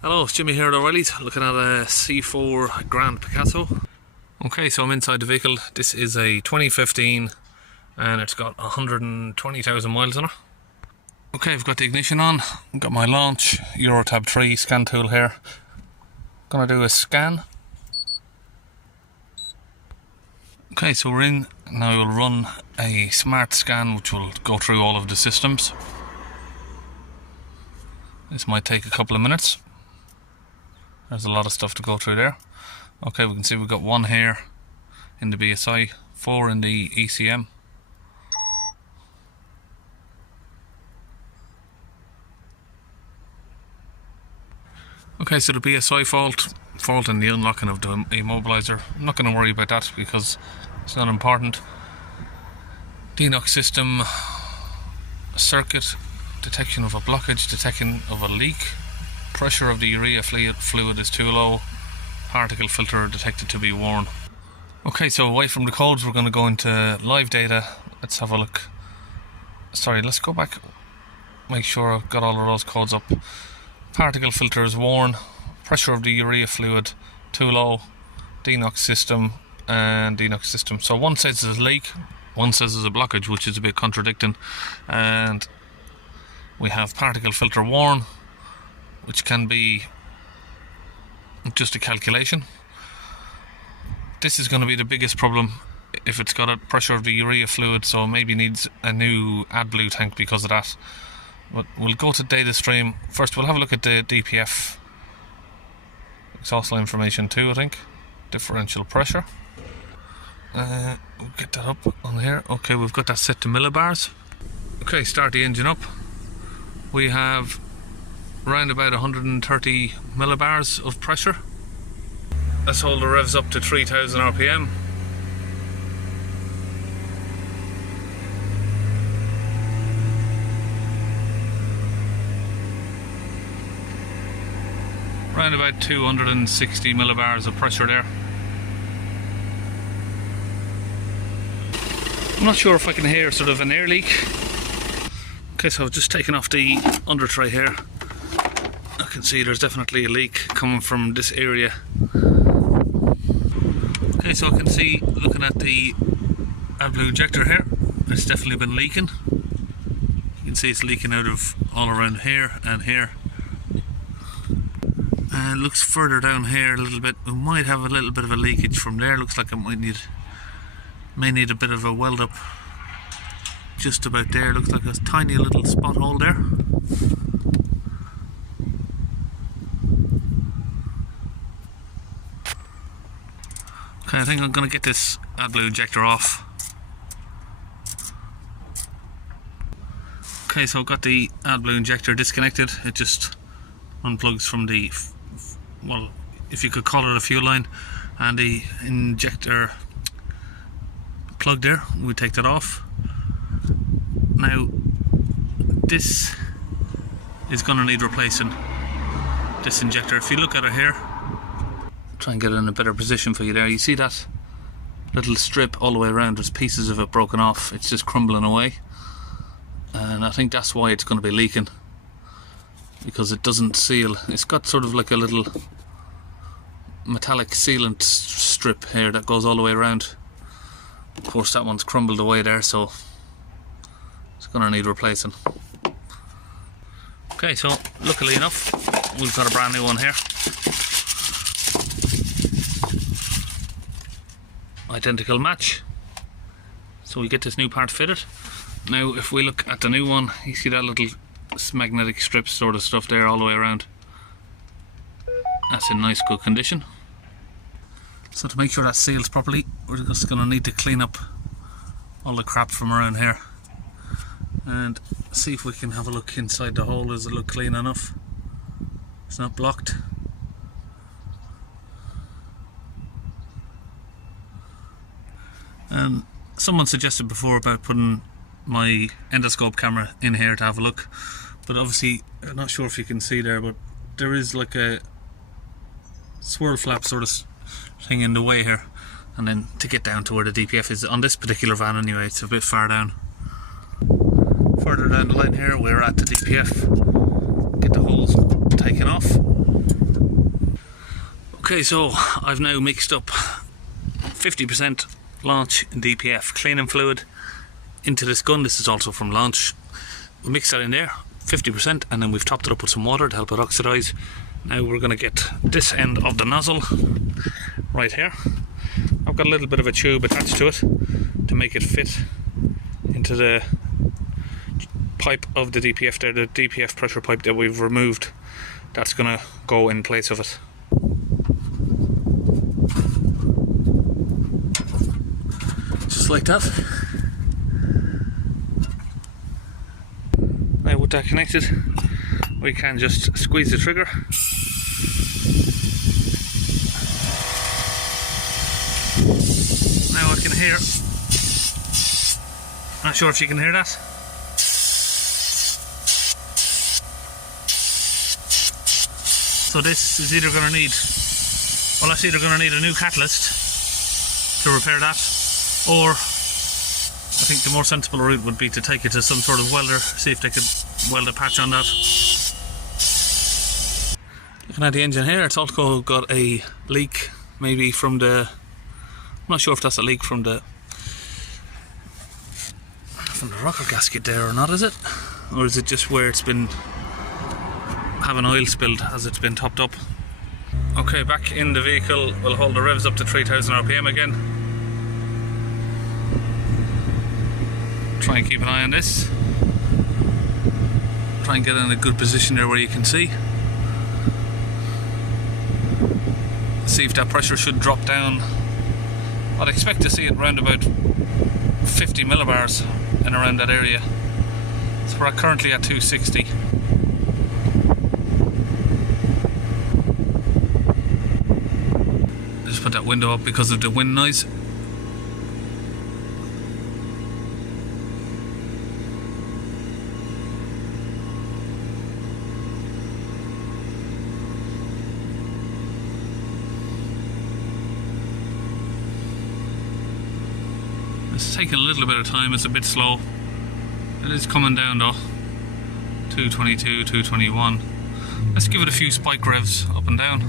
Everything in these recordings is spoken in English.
Hello, it's Jimmy here at O'Reilly's, looking at a C4 Grand Picasso. Okay, so I'm inside the vehicle. This is a 2015 and it's got 120,000 miles on it. Okay, I've got the ignition on, I've got my launch, Euro Tab 3 scan tool here. Gonna do a scan. Okay, so we're in. Now we'll run a smart scan which will go through all of the systems. This might take a couple of minutes. There's a lot of stuff to go through there. Okay, we can see we've got 1 here in the BSI, 4 in the ECM. Okay, so the BSI fault in the unlocking of the immobilizer. I'm not going to worry about that because it's not important. Denox system, circuit, detection of a blockage, detection of a leak. Pressure of the urea fluid is too low. Particle filter detected to be worn. Okay, so away from the codes, we're going to go into live data. Let's have a look. Sorry, let's go back. Make sure I've got all of those codes up. Particle filter is worn. Pressure of the urea fluid too low. Denox system and Denox system. So one says it's a leak, one says it's a blockage, which is a bit contradicting. And we have particle filter worn, which can be just a calculation. This is going to be the biggest problem if it's got a pressure of the urea fluid, so maybe needs a new AdBlue tank because of that. But we'll go to data stream. First we'll have a look at the DPF exhaust line information too, I think. Differential pressure. We'll get that up on here. Okay, we've got that set to millibars. Okay, start the engine up. We have around about 130 millibars of pressure. Let's hold the revs up to 3000 RPM. Around about 260 millibars of pressure there. I'm not sure if I can hear sort of an air leak. Okay, so I've just taken off the under tray here. I can see there's definitely a leak coming from this area. Okay, so I can see, looking at the AdBlue injector here, it's definitely been leaking. You can see it's leaking out of all around here and here. And it looks further down here a little bit. We might have a little bit of a leakage from there. Looks like it may need a bit of a weld up just about there. Looks like a tiny little spot hole there. Okay, I think I'm going to get this AdBlue injector off. Okay, so I've got the AdBlue injector disconnected. It just unplugs from the, well, if you could call it a fuel line, and the injector plug there. We take that off. Now this is going to need replacing, this injector. If you look at it here, try and get it in a better position for you there. You see that little strip all the way around, there's pieces of it broken off. It's just crumbling away, and I think that's why it's going to be leaking, because it doesn't seal. It's got sort of like a little metallic sealant strip here that goes all the way around. Of course that one's crumbled away there, so it's going to need replacing. Okay, so luckily enough we've got a brand new one here. Identical match. So we get this new part fitted. Now if we look at the new one, you see that little magnetic strip sort of stuff there all the way around. That's in nice good condition. So to make sure that seals properly, we're just going to need to clean up all the crap from around here and see if we can have a look inside the hole. Does it look clean enough? It's not blocked. And someone suggested before about putting my endoscope camera in here to have a look, but obviously I'm not sure if you can see there, but there is like a swirl flap sort of thing in the way here, and then to get down to where the DPF is on this particular van anyway, it's a bit far down. Further down the line here, we're at the DPF. Get the holes taken off. Okay, so I've now mixed up 50% Launch DPF cleaning fluid into this gun. This is also from Launch. We mix that in there, 50%, and then we've topped it up with some water to help it oxidise. Now we're going to get this end of the nozzle right here. I've got a little bit of a tube attached to it to make it fit into the pipe of the DPF there, the DPF pressure pipe that we've removed. That's going to go in place of it. Just like that. Now with that connected, we can just squeeze the trigger. Now I can hear, not sure if you can hear that. So this is either going to need, well, that's either going to need a new catalyst to repair that, or I think the more sensible route would be to take it to some sort of welder, see if they could weld a patch on that. Looking at the engine here, it's also got a leak, maybe from the, I'm not sure if that's a leak from the rocker gasket there or not, is it? Or is it just where it's been having oil spilled as it's been topped up? Okay, back in the vehicle, we'll hold the revs up to 3000 RPM again. Try and keep an eye on this. Try and get in a good position there where you can see. See if that pressure should drop down. I'd expect to see it around about 50 millibars in around that area. So we're currently at 260. Just put that window up because of the wind noise. It's taking a little bit of time, it's a bit slow. It is coming down though. 222, 221. Let's give it a few spike revs up and down.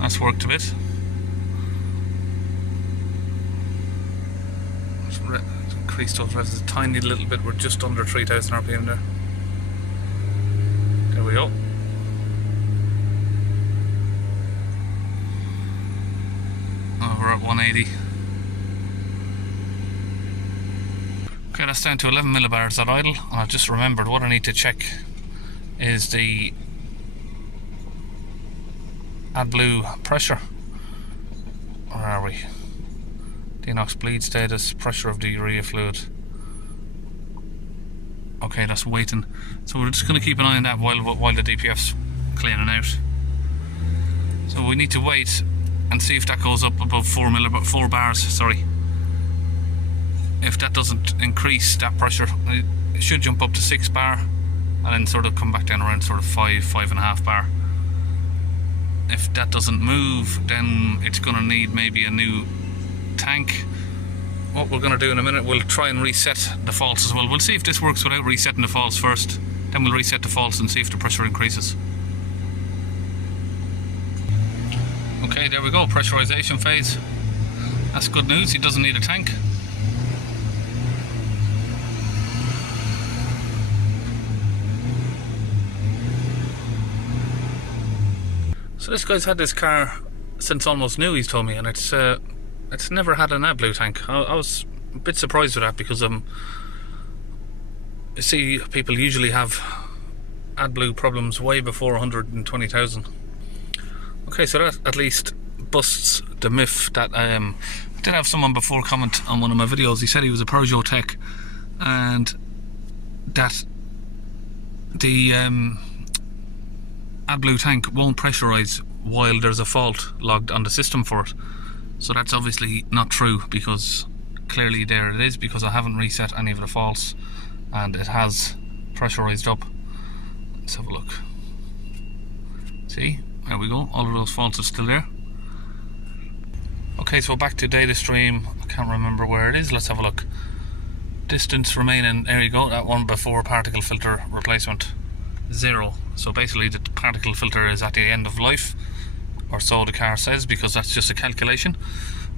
That's worked a bit. Increase those revs a tiny little bit. We're just under 3000 RPM there. There we go. Oh, we're at 180. Okay, that's down to 11 millibars at idle. And I just remembered what I need to check is the AdBlue pressure. Where are we? Denox bleed status, pressure of the urea fluid. Okay, that's waiting. So we're just going to keep an eye on that while the DPF's cleaning out. So we need to wait and see if that goes up above 4 bars. Sorry. If that doesn't increase that pressure, it should jump up to 6 bar and then sort of come back down around sort of 5.5 bar. If that doesn't move, then it's going to need maybe a new tank. What we're going to do in a minute, we'll try and reset the faults as well. We'll see if this works without resetting the faults first, then we'll reset the faults and see if the pressure increases. Okay, there we go, pressurization phase. That's good news, he doesn't need a tank. So this guy's had this car since almost new, he's told me, and it's never had an AdBlue tank. I was a bit surprised with that because you see people usually have AdBlue problems way before 120,000. Okay, so that at least busts the myth that I did have someone before comment on one of my videos. He said he was a Peugeot tech and that the AdBlue tank won't pressurize while there's a fault logged on the system for it. So that's obviously not true because clearly there it is, because I haven't reset any of the faults and it has pressurized up. Let's have a look. See, there we go, all of those faults are still there. Okay, so back to data stream. I can't remember where it is. Let's have a look. Distance remaining, there you go, that one before particle filter replacement, 0. So basically the particle filter is at the end of life, or so the car says, because that's just a calculation.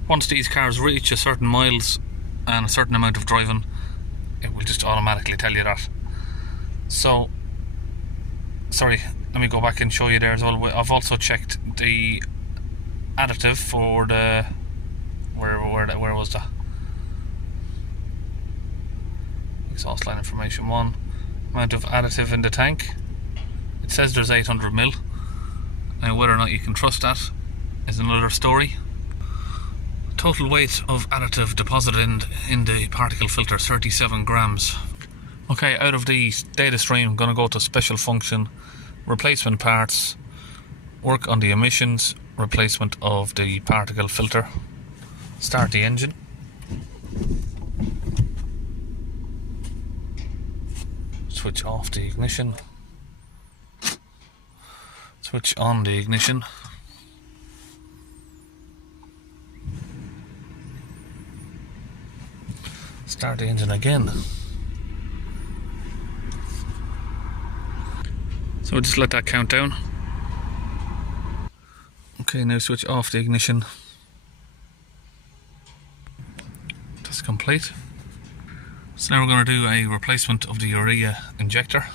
Once these cars reach a certain miles and a certain amount of driving, it will just automatically tell you that. So, sorry, let me go back and show you there as well. I've also checked the additive for the, where was that? Exhaust line information 1. Amount of additive in the tank. It says there's 800 mil. Now whether or not you can trust that is another story. Total weight of additive deposited in the particle filter, 37 grams. Okay, out of the data stream, I'm going to go to special function, replacement parts, work on the emissions, replacement of the particle filter, start the engine. Switch off the ignition, switch on the ignition, start the engine again. So just let that count down. Okay, now switch off the ignition. That's complete. So now we're going to do a replacement of the urea injector.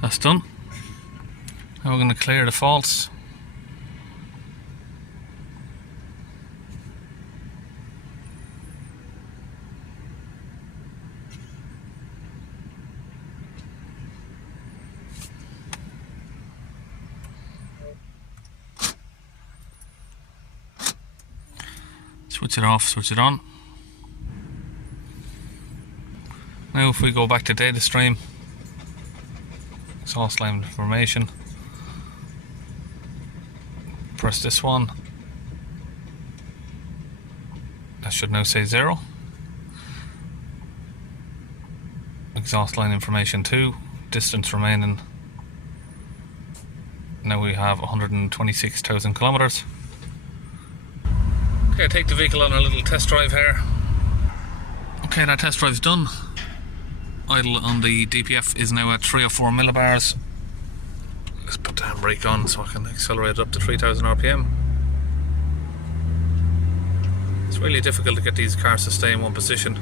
That's done. Now we're going to clear the faults. Switch it off, switch it on. Now if we go back to data stream, exhaust line information, press this one, that should now say 0. Exhaust line information 2, distance remaining, now we have 126,000 kilometers. Okay, I take the vehicle on a little test drive here. Okay, that test drive's done. Idle on the DPF is now at 3 or 4 millibars. Let's put the handbrake on so I can accelerate it up to 3000 RPM. It's really difficult to get these cars to stay in one position.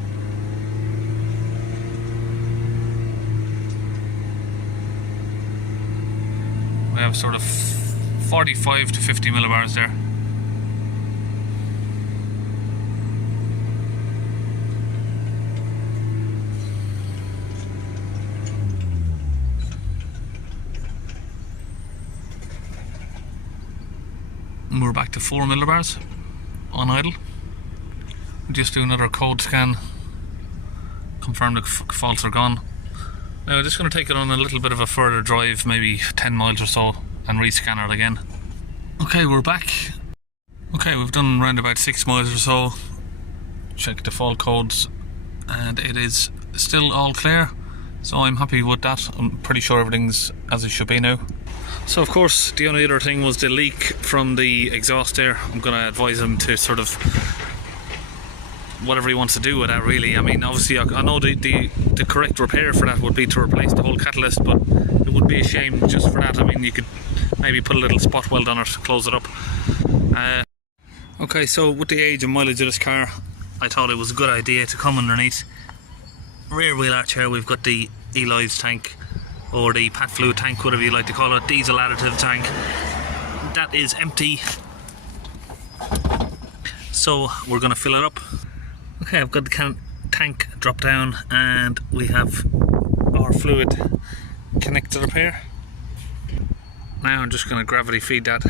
We have sort of 45 to 50 millibars there. And we're back to 4 millibars on idle. Just do another code scan, confirm the faults are gone. Now I'm just going to take it on a little bit of a further drive, maybe 10 miles or so, and rescan it again. Okay, we're back. Okay, we've done around about 6 miles or so. Check the fault codes and it is still all clear, so I'm happy with that. I'm pretty sure everything's as it should be now. So of course the only other thing was the leak from the exhaust there. I'm going to advise him to sort of whatever he wants to do with that, really. I mean, obviously I know the correct repair for that would be to replace the whole catalyst, but it would be a shame just for that. I mean, you could maybe put a little spot weld on it, close it up. Okay, so with the age and mileage of this car, I thought it was a good idea to come underneath. Rear wheel arch here, we've got the Eli's tank, or the Pat fluid tank, whatever you like to call it, diesel additive tank. That is empty, so we're going to fill it up. Okay, I've got the tank drop down and we have our fluid connected up here. Now I'm just going to gravity feed that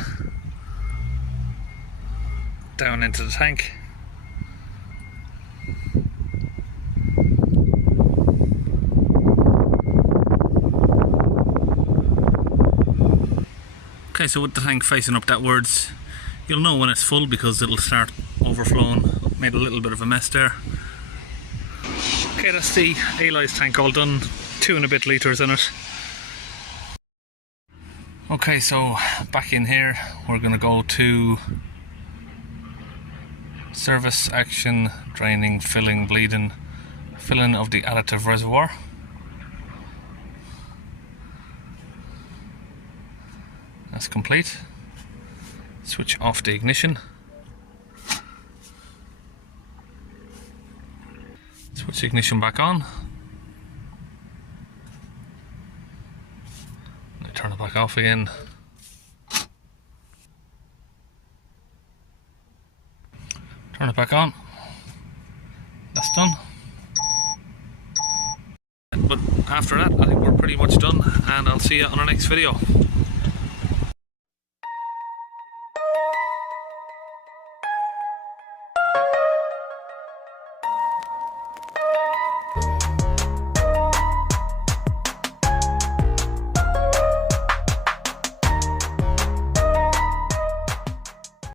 down into the tank. Okay, so with the tank facing up downwards, you'll know when it's full because it'll start overflowing. Made a little bit of a mess there. Okay, that's the Eli's tank all done. 2 and a bit litres in it. Okay, so back in here, we're going to go to service, action, draining, filling, bleeding, filling of the additive reservoir. That's complete. Switch off the ignition. Switch the ignition back on. Turn it back off again. Turn it back on. That's done. But after that, I think we're pretty much done, and I'll see you on our next video.